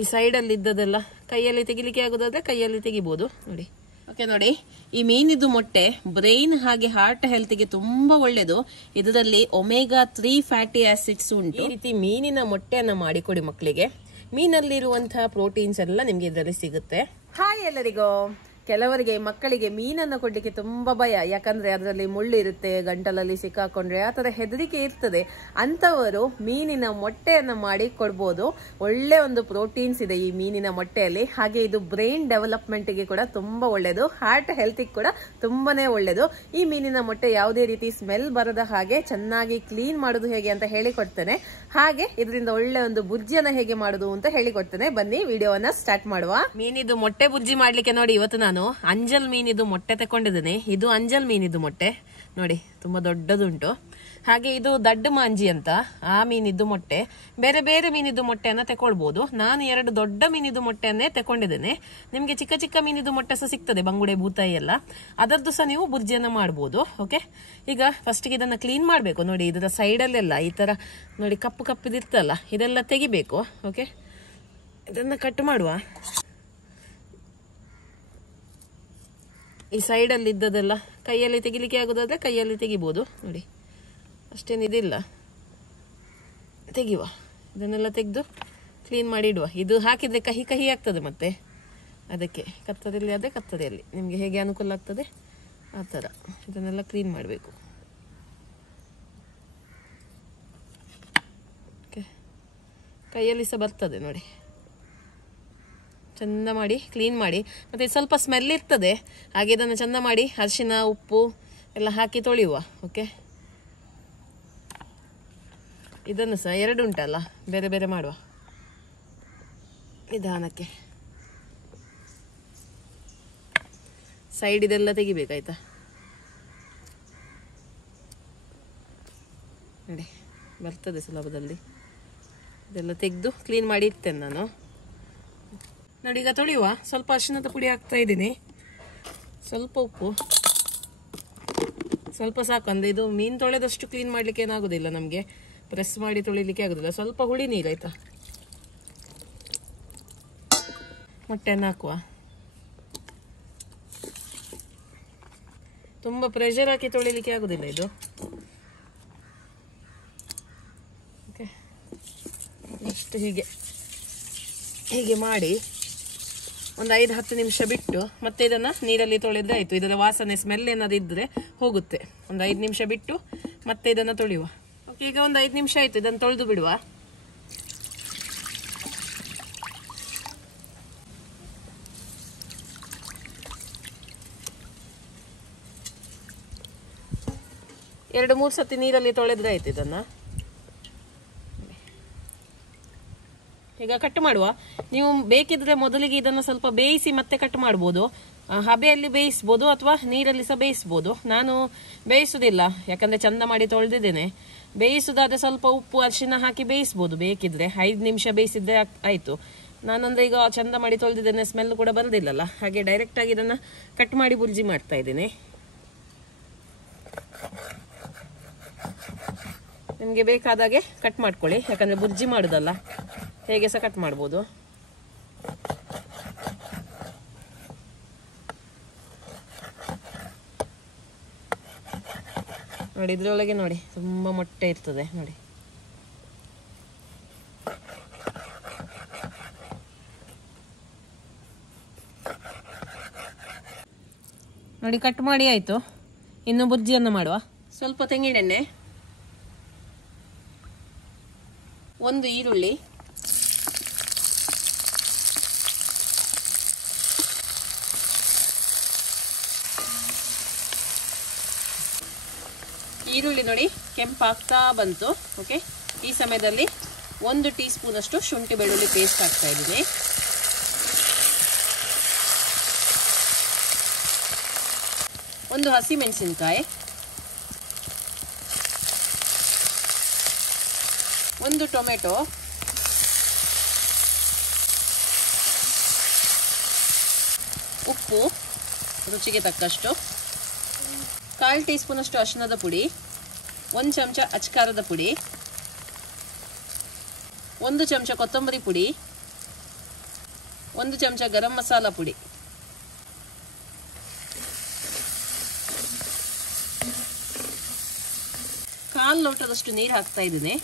ಈ ಸೈಡಲ್ಲಿ ಇದ್ದದೆಲ್ಲ ಕೈಯಲ್ಲಿ ತೆಗಿಲಿಕ್ಕೆ ಆಗೋದಾದ್ರೆ ಕೈಯಲ್ಲಿ ತೆಗಿಬಹುದು ನೋಡಿ. ಓಕೆ ನೋಡಿ, ಈ ಮೀನಿದು ಮೊಟ್ಟೆ ಬ್ರೈನ್ ಹಾಗೆ ಹಾರ್ಟ್ ಹೆಲ್ತ್ಗೆ ತುಂಬಾ ಒಳ್ಳೇದು. ಇದರಲ್ಲಿ ಒಮೆಗಾ 3 ಫ್ಯಾಟಿ ಆಸಿಡ್ಸ್ ಉಂಟು. ಈ ರೀತಿ ಮೀನಿನ ಮೊಟ್ಟೆಯನ್ನ ಮಾಡಿಕೊಡಿ ಮಕ್ಕಳಿಗೆ. ಮೀನಲ್ಲಿರುವಂತಹ ಪ್ರೋಟೀನ್ಸ್ ಎಲ್ಲ ನಿಮ್ಗೆ ಇದರಲ್ಲಿ ಸಿಗುತ್ತೆ. ಹಾಯ್ ಎಲ್ಲರಿಗೂ. ಕೆಲವರಿಗೆ ಮಕ್ಕಳಿಗೆ ಮೀನನ್ನು ಕೊಡ್ಲಿಕ್ಕೆ ತುಂಬಾ ಭಯ, ಯಾಕಂದ್ರೆ ಅದರಲ್ಲಿ ಮುಳ್ಳು ಇರುತ್ತೆ, ಗಂಟಲಲ್ಲಿ ಸಿಕ್ಕಾಕೊಂಡ್ರೆ ಆ ತರ ಹೆದರಿಕೆ ಇರ್ತದೆ. ಅಂತವರು ಮೀನಿನ ಮೊಟ್ಟೆಯನ್ನ ಮಾಡಿ ಕೊಡ್ಬೋದು. ಒಳ್ಳೆ ಒಂದು ಪ್ರೋಟೀನ್ಸ್ ಇದೆ ಈ ಮೀನಿನ ಮೊಟ್ಟೆಯಲ್ಲಿ. ಹಾಗೆ ಇದು ಬ್ರೈನ್ ಡೆವಲಪ್ಮೆಂಟ್ ಗೆ ಕೂಡ ತುಂಬಾ ಒಳ್ಳೇದು, ಹಾರ್ಟ್ ಹೆಲ್ತ್ ಕೂಡ ತುಂಬಾನೇ ಒಳ್ಳೇದು. ಈ ಮೀನಿನ ಮೊಟ್ಟೆ ಯಾವುದೇ ರೀತಿ ಸ್ಮೆಲ್ ಬರದ ಹಾಗೆ ಚೆನ್ನಾಗಿ ಕ್ಲೀನ್ ಮಾಡೋದು ಹೇಗೆ ಅಂತ ಹೇಳಿಕೊಡ್ತೇನೆ. ಹಾಗೆ ಇದರಿಂದ ಒಳ್ಳೆ ಒಂದು ಬುರ್ಜಿಯನ್ನ ಹೇಗೆ ಮಾಡುದು ಅಂತ ಹೇಳಿಕೊಡ್ತೇನೆ. ಬನ್ನಿ ವಿಡಿಯೋವನ್ನ ಸ್ಟಾರ್ಟ್ ಮಾಡುವ. ಮೀನಿದು ಮೊಟ್ಟೆ ಬುರ್ಜಿ ಮಾಡ್ಲಿಕ್ಕೆ ನೋಡಿ, ಇವತ್ತು ನಾನು ಅಂಜಲ್ ಮೀನಿದು ಮೊಟ್ಟೆ ತಕೊಂಡಿದ್ದೇನೆ. ಇದು ಅಂಜಲ್ ಮೀನಿದು ಮೊಟ್ಟೆ ನೋಡಿ, ತುಂಬಾ ದೊಡ್ಡದುಂಟು. ಹಾಗೆ ಇದು ದಡ್ಡ ಮಾಂಜಿ ಅಂತ ಆ ಮೀನಿದ್ದು ಮೊಟ್ಟೆ. ಬೇರೆ ಬೇರೆ ಮೀನಿದ್ದು ಮೊಟ್ಟೆಯನ್ನ ತಕೊಳ್ಬಹುದು. ನಾನು 2 ದೊಡ್ಡ ಮೀನಿದ್ದು ಮೊಟ್ಟೆಯನ್ನೇ ತಕೊಂಡಿದ್ದೇನೆ. ನಿಮ್ಗೆ ಚಿಕ್ಕ ಚಿಕ್ಕ ಮೀನಿದ್ದು ಮೊಟ್ಟೆ ಸಹ ಸಿಗ್ತದೆ, ಬಂಗುಡೆ ಬೂತಾಯಿ ಎಲ್ಲ, ಅದರದ್ದು ಸಹ ನೀವು ಬುರ್ಜಿಯನ್ನ ಮಾಡಬಹುದು. ಓಕೆ, ಈಗ ಫಸ್ಟ್ಗೆ ಇದನ್ನ ಕ್ಲೀನ್ ಮಾಡಬೇಕು. ನೋಡಿ, ಇದರ ಸೈಡಲ್ಲೆಲ್ಲ ಈ ತರ ನೋಡಿ ಕಪ್ಪು ಕಪ್ಪಿದಿರ್ತಲ್ಲ, ಇದೆಲ್ಲ ತೆಗಿಬೇಕು. ಓಕೆ, ಇದನ್ನ ಕಟ್ ಮಾಡುವ. ಈ ಸೈಡಲ್ಲಿ ಇದ್ದದೆಲ್ಲ ಕೈಯಲ್ಲಿ ತೆಗಿಲಿಕ್ಕೆ ಆಗೋದಾದ್ರೆ ಕೈಯಲ್ಲಿ ತೆಗಿಬಹುದು ನೋಡಿ, ಅಷ್ಟೇನಿದಿಲ್ಲ, ತೆಗಿಯುವ. ಇದನ್ನೆಲ್ಲ ತೆಗೆದು ಕ್ಲೀನ್ ಮಾಡಿ ಇಡುವ. ಇದು ಹಾಕಿದ್ರೆ ಕಹಿ ಕಹಿ ಆಗ್ತದೆ, ಮತ್ತೆ ಅದಕ್ಕೆ ಕತ್ತರಿಯಲ್ಲಿ ಆದರೆ ಕತ್ತರಿಯಲ್ಲಿ ನಿಮಗೆ ಹೇಗೆ ಅನುಕೂಲ ಆಗ್ತದೆ ಆ ಥರ ಇದನ್ನೆಲ್ಲ ಕ್ಲೀನ್ ಮಾಡಬೇಕು. ಓಕೆ, ಕೈಯಲ್ಲಿ ಸಹ ಬರ್ತದೆ ನೋಡಿ, ಚಂದ ಮಾಡಿ ಕ್ಲೀನ್ ಮಾಡಿ. ಮತ್ತೆ ಸ್ವಲ್ಪ ಸ್ಮೆಲ್ ಇರ್ತದೆ, ಹಾಗೆ ಇದನ್ನು ಚಂದ ಮಾಡಿ ಅರಿಶಿನ ಉಪ್ಪು ಎಲ್ಲ ಹಾಕಿ ತೊಳೆಯುವ. ಓಕೆ, ಇದನ್ನು ಸಹ 2 ಉಂಟಲ್ಲ, ಬೇರೆ ಬೇರೆ ಮಾಡುವ ನಿಧಾನಕ್ಕೆ. ಸೈಡ್ ಇದೆಲ್ಲ ತೆಗಿಬೇಕಾಯ್ತಾ ನೋಡಿ, ಬರ್ತದೆ ಸುಲಭದಲ್ಲಿ. ಇದೆಲ್ಲ ತೆಗೆದು ಕ್ಲೀನ್ ಮಾಡಿ ಇರ್ತೇನೆ ನಾನು ನೋಡಿ. ಈಗ ತೊಳೆಯುವ. ಸ್ವಲ್ಪ ಅರಿಶಿಣದ ಪುಡಿ ಹಾಕ್ತಾ ಇದ್ದೀನಿ, ಸ್ವಲ್ಪ ಉಪ್ಪು, ಸ್ವಲ್ಪ ಸಾಕು. ಅಂದ್ರೆ ಇದು ಮೀನು ತೊಳೆದಷ್ಟು ಕ್ಲೀನ್ ಮಾಡ್ಲಿಕ್ಕೆ ಏನಾಗುದಿಲ್ಲ, ನಮ್ಗೆ ಪ್ರೆಸ್ ಮಾಡಿ ತೊಳಿಲಿಕ್ಕೆ ಆಗುದಿಲ್ಲ. ಸ್ವಲ್ಪ ಹುಳಿ ನೀರು ಆಯ್ತಾ. ಮೊಟ್ಟೆಯನ್ನು ಹಾಕುವ. ತುಂಬಾ ಪ್ರೆಷರ್ ಹಾಕಿ ತೊಳಿಲಿಕ್ಕೆ ಆಗುದಿಲ್ಲ ಇದು. ಓಕೆ, ಇಷ್ಟು ಹೀಗೆ ಹೀಗೆ ಮಾಡಿ ಒಂದು 5-10 ನಿಮಿಷ ಬಿಟ್ಟು ಮತ್ತೆ ಇದನ್ನ ನೀರಲ್ಲಿ ತೊಳೆದ್ರೆ ಆಯ್ತು. ಇದರ ವಾಸನೆ ಸ್ಮೆಲ್ ಏನಾದ್ರು ಇದ್ರೆ ಹೋಗುತ್ತೆ. ಒಂದು 5 ನಿಮಿಷ ಬಿಟ್ಟು ಮತ್ತೆ ಇದನ್ನ ತೊಳೆಯುವ. ಓಕೆ, ಈಗ ಒಂದು 5 ನಿಮಿಷ ಆಯ್ತು, ಇದನ್ನು ತೊಳೆದು ಬಿಡುವ. ಎರಡು 3 ಸತಿ ನೀರಲ್ಲಿ ತೊಳೆದ್ರೆ ಆಯ್ತು ಇದನ್ನ. ಈಗ ಕಟ್ ಮಾಡುವ. ನೀವು ಬೇಕಿದ್ರೆ ಮೊದಲಿಗೆ ಇದನ್ನು ಸ್ವಲ್ಪ ಬೇಯಿಸಿ ಮತ್ತೆ ಕಟ್ ಮಾಡ್ಬೋದು. ಹಬೆಯಲ್ಲಿ ಬೇಯಿಸ್ಬೋದು ಅಥವಾ ನೀರಲ್ಲಿ ಸಹ ಬೇಯಿಸ್ಬೋದು. ನಾನು ಬೇಯಿಸುವುದಿಲ್ಲ, ಯಾಕಂದ್ರೆ ಚಂದ ಮಾಡಿ ತೊಳೆದಿದ್ದೇನೆ. ಬೇಯಿಸುವುದಾದ್ರೆ ಸ್ವಲ್ಪ ಉಪ್ಪು ಅರಿಶಿನ ಹಾಕಿ ಬೇಯಿಸ್ಬೋದು ಬೇಕಿದ್ರೆ. 5 ನಿಮಿಷ ಬೇಯಿಸಿದ್ರೆ ಆಯ್ತು. ನಾನಂದ್ರೆ ಈಗ ಚಂದ ಮಾಡಿ ತೊಳೆದಿದ್ದೇನೆ, ಸ್ಮೆಲ್ ಕೂಡ ಬರೋದಿಲ್ಲಲ್ಲ, ಹಾಗೆ ಡೈರೆಕ್ಟ್ ಆಗಿ ಇದನ್ನ ಕಟ್ ಮಾಡಿ ಬುರ್ಜಿ ಮಾಡ್ತಾ ಇದ್ದೀನಿ. ನಿಮಗೆ ಬೇಕಾದಾಗೆ ಕಟ್ ಮಾಡ್ಕೊಳ್ಳಿ, ಯಾಕಂದ್ರೆ ಬುರ್ಜಿ ಮಾಡುದಲ್ಲ, ಹೇಗೆ ಸಹ ಕಟ್ ಮಾಡ್ಬೋದು. ನೋಡಿ, ಇದ್ರೊಳಗೆ ನೋಡಿ ತುಂಬಾ ಮೊಟ್ಟೆ ಇರ್ತದೆ ನೋಡಿ. ನೋಡಿ, ಕಟ್ ಮಾಡಿ ಆಯ್ತು. ಇನ್ನು ಬುರ್ಜಿಯನ್ನು ಮಾಡುವ. ಸ್ವಲ್ಪ ತೆಂಗಿನೆಣ್ಣೆ, 1 ಈರುಳ್ಳಿ, ಈರುಳ್ಳಿ ನೋಡಿ ಕೆಂಪಾಗ್ತಾ ಬಂತು. ಓಕೆ, ಈ ಸಮಯದಲ್ಲಿ 1 ಟೀ ಸ್ಪೂನ್ ಅಷ್ಟು ಶುಂಠಿ ಬೆಳ್ಳುಳ್ಳಿ ಪೇಸ್ಟ್ ಹಾಕ್ತಾ ಇದ್ದೀನಿ. ಒಂದು ಹಸಿ ಮೆಣಸಿನಕಾಯಿ, 1 ಟೊಮೆಟೊ, ಉಪ್ಪು ರುಚಿಗೆ ತಕ್ಕಷ್ಟು, 1/4 ಟೀ ಸ್ಪೂನ್ ಅಷ್ಟು ಅರಿಶಿಣದ ಪುಡಿ, 1 ಚಮಚ ಅಚ್ಕಾರದ ಪುಡಿ, 1 ಚಮಚ ಕೊತ್ತಂಬರಿ ಪುಡಿ, 1 ಚಮಚ ಗರಂ ಮಸಾಲಾ ಪುಡಿ, ಕಾಲು ಲೋಟದಷ್ಟು ನೀರು ಹಾಕ್ತಾ ಇದ್ದೀನಿ.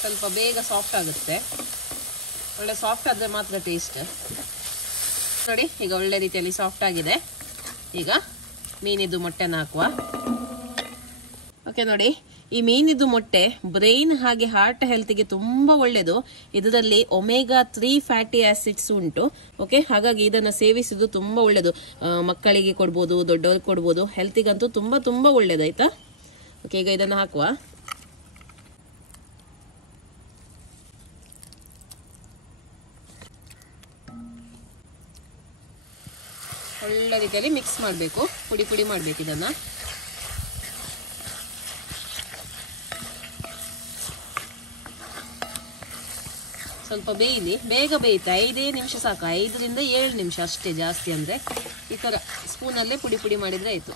ಸ್ವಲ್ಪ ಬೇಗ ಸಾಫ್ಟ್ ಆಗುತ್ತೆ. ಒಳ್ಳೆ ಸಾಫ್ಟ್ ಆದ್ರೆ ಮಾತ್ರ ಟೇಸ್ಟ್. ನೋಡಿ ಈಗ ಒಳ್ಳೆ ರೀತಿಯಲ್ಲಿ ಸಾಫ್ಟ್ ಆಗಿದೆ. ಈಗ ಮೀನಿದ್ದು ಮೊಟ್ಟೆನ ಹಾಕುವ. ಓಕೆ ನೋಡಿ, ಈ ಮೀನಿದ್ದು ಮೊಟ್ಟೆ ಬ್ರೈನ್ ಹಾಗೆ ಹಾರ್ಟ್ ಹೆಲ್ತ್ಗೆ ತುಂಬಾ ಒಳ್ಳೆಯದು. ಇದರಲ್ಲಿ ಒಮೆಗಾ 3 ಫ್ಯಾಟಿ ಆಸಿಡ್ಸ್ ಉಂಟು. ಓಕೆ, ಹಾಗಾಗಿ ಇದನ್ನು ಸೇವಿಸುವುದು ತುಂಬಾ ಒಳ್ಳೆಯದು. ಮಕ್ಕಳಿಗೆ ಕೊಡ್ಬೋದು, ದೊಡ್ಡವರಿಗೆ ಕೊಡ್ಬೋದು. ಹೆಲ್ತಿಗಂತೂ ತುಂಬಾ ತುಂಬಾ ಒಳ್ಳೇದಾಯ್ತಾ. ಓಕೆ, ಈಗ ಇದನ್ನು ಹಾಕುವ. ಒಳ್ಳೆ ರೀತಿಯಲ್ಲಿ ಮಿಕ್ಸ್ ಮಾಡಬೇಕು, ಪುಡಿ ಪುಡಿ ಮಾಡಬೇಕು ಇದನ್ನ. ಸ್ವಲ್ಪ ಬೇಯಲಿ, ಬೇಗ ಬೇಯುತ್ತೆ. 5 ನಿಮಿಷ ಸಾಕು, 5 ರಿಂದ 7 ನಿಮಿಷ ಅಷ್ಟೇ, ಜಾಸ್ತಿ ಅಂದ್ರೆ. ಈ ತರ ಸ್ಪೂನಲ್ಲೇ ಪುಡಿ ಪುಡಿ ಮಾಡಿದ್ರೆ ಆಯ್ತು.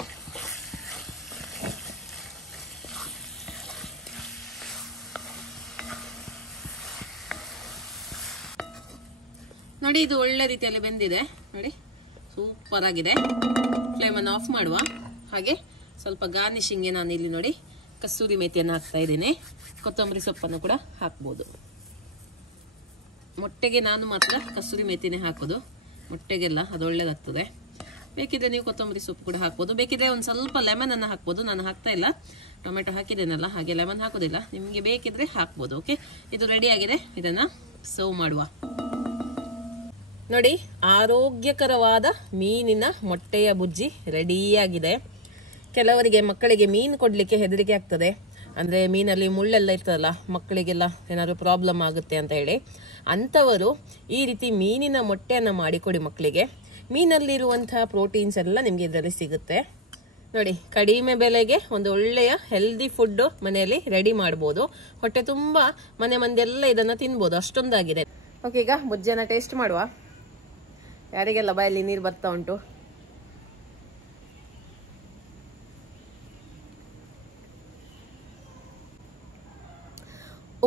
ನೋಡಿ, ಇದು ಒಳ್ಳೆ ರೀತಿಯಲ್ಲಿ ಬೆಂದಿದೆ. ನೋಡಿ, ಸೂಪರ್ ಆಗಿದೆ. ಫ್ಲೇಮನ್ನು ಆಫ್ ಮಾಡುವ. ಹಾಗೆ ಸ್ವಲ್ಪ ಗಾರ್ನಿಶಿಂಗ್ಗೆ ನಾನು ಇಲ್ಲಿ ನೋಡಿ ಕಸ್ತೂರಿ ಮೇಥಿಯನ್ನು ಹಾಕ್ತಾ ಇದ್ದೀನಿ. ಕೊತ್ತಂಬರಿ ಸೊಪ್ಪನ್ನು ಕೂಡ ಹಾಕ್ಬೋದು. ಮೊಟ್ಟೆಗೆ ನಾನು ಮಾತ್ರ ಕಸ್ತೂರಿ ಮೇಥಿನೇ ಹಾಕೋದು, ಮೊಟ್ಟೆಗೆಲ್ಲ ಅದು ಒಳ್ಳೇದಾಗ್ತದೆ. ಬೇಕಿದ್ರೆ ನೀವು ಕೊತ್ತಂಬರಿ ಸೊಪ್ಪು ಕೂಡ ಹಾಕ್ಬೋದು. ಬೇಕಿದ್ರೆ ಒಂದು ಸ್ವಲ್ಪ ಲೆಮನ್ ಅನ್ನು ಹಾಕ್ಬೋದು. ನಾನು ಹಾಕ್ತಾ ಇಲ್ಲ, ಟೊಮೆಟೊ ಹಾಕಿದ್ದೇನಲ್ಲ, ಹಾಗೆ ಲೆಮನ್ ಹಾಕೋದಿಲ್ಲ. ನಿಮಗೆ ಬೇಕಿದ್ರೆ ಹಾಕ್ಬೋದು. ಓಕೆ, ಇದು ರೆಡಿ ಆಗಿದೆ. ಇದನ್ನ ಸರ್ವ್ ಮಾಡುವ. ನೋಡಿ, ಆರೋಗ್ಯಕರವಾದ ಮೀನಿನ ಮೊಟ್ಟೆಯ ಬುಜ್ಜಿ ರೆಡಿಯಾಗಿದೆ. ಕೆಲವರಿಗೆ ಮಕ್ಕಳಿಗೆ ಮೀನು ಕೊಡ್ಲಿಕ್ಕೆ ಹೆದರಿಕೆ ಆಗ್ತದೆ. ಅಂದ್ರೆ ಮೀನಲ್ಲಿ ಮುಳ್ಳೆಲ್ಲ ಇರ್ತದಲ್ಲ, ಮಕ್ಕಳಿಗೆಲ್ಲ ಏನಾದ್ರು ಪ್ರಾಬ್ಲಮ್ ಆಗುತ್ತೆ ಅಂತ ಹೇಳಿ. ಅಂತವರು ಈ ರೀತಿ ಮೀನಿನ ಮೊಟ್ಟೆಯನ್ನ ಮಾಡಿಕೊಡಿ ಮಕ್ಕಳಿಗೆ. ಮೀನಲ್ಲಿರುವಂತಹ ಪ್ರೋಟೀನ್ಸ್ ಎಲ್ಲ ನಿಮ್ಗೆ ಇದರಲ್ಲಿ ಸಿಗುತ್ತೆ. ನೋಡಿ, ಕಡಿಮೆ ಬೆಲೆಗೆ ಒಂದು ಒಳ್ಳೆಯ ಹೆಲ್ದಿ ಫುಡ್ ಮನೆಯಲ್ಲಿ ರೆಡಿ ಮಾಡ್ಬೋದು. ಹೊಟ್ಟೆ ತುಂಬಾ ಮನೆ ಮಂದಿಯೆಲ್ಲ ಇದನ್ನ ತಿನ್ಬೋದು, ಅಷ್ಟೊಂದಾಗಿದೆ. ಓಕೆ, ಈಗ ಬುಜ್ಜಿಯನ್ನ ಟೇಸ್ಟ್ ಮಾಡುವ. ಯಾರಿಗೆಲ್ಲ ಬಾಯಲ್ಲಿ ನೀರು ಬರ್ತಾ ಉಂಟು.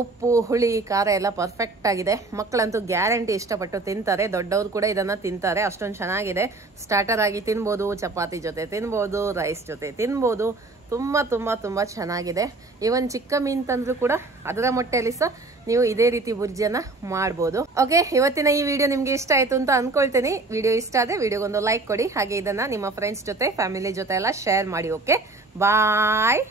ಉಪ್ಪು, ಹುಳಿ, ಖಾರ ಎಲ್ಲ ಪರ್ಫೆಕ್ಟ್ ಆಗಿದೆ. ಮಕ್ಕಳಂತೂ ಗ್ಯಾರಂಟಿ ಇಷ್ಟಪಟ್ಟು ತಿಂತಾರೆ. ದೊಡ್ಡವರು ಕೂಡ ಇದನ್ನ ತಿಂತಾರೆ, ಅಷ್ಟೊಂದು ಚೆನ್ನಾಗಿದೆ. ಸ್ಟಾರ್ಟರ್ ಆಗಿ ತಿನ್ಬೋದು, ಚಪಾತಿ ಜೊತೆ ತಿನ್ಬೋದು, ರೈಸ್ ಜೊತೆ ತಿನ್ಬೋದು. ತುಂಬಾ ತುಂಬಾ ತುಂಬಾ ಚೆನ್ನಾಗಿದೆ. ಇವನ್ ಚಿಕ್ಕ ಮೀನ್ ತಂದ್ರು ಕೂಡ ಅದರ ಮೊಟ್ಟೆಯಲ್ಲಿ ಸಹ ನೀವು ಇದೇ ರೀತಿ ಬುರ್ಜಿಯನ್ನ ಮಾಡ್ಬೋದು. ಓಕೆ, ಇವತ್ತಿನ ಈ ವಿಡಿಯೋ ನಿಮ್ಗೆ ಇಷ್ಟ ಆಯ್ತು ಅಂತ ಅನ್ಕೊಳ್ತೀನಿ. ವಿಡಿಯೋ ಇಷ್ಟ ಆದ್ರೆ ವಿಡಿಯೋಗೊಂದು ಲೈಕ್ ಕೊಡಿ. ಹಾಗೆ ಇದನ್ನ ನಿಮ್ಮ ಫ್ರೆಂಡ್ಸ್ ಜೊತೆ, ಫ್ಯಾಮಿಲಿ ಜೊತೆ ಎಲ್ಲ ಶೇರ್ ಮಾಡಿ. ಓಕೆ, ಬಾಯ್.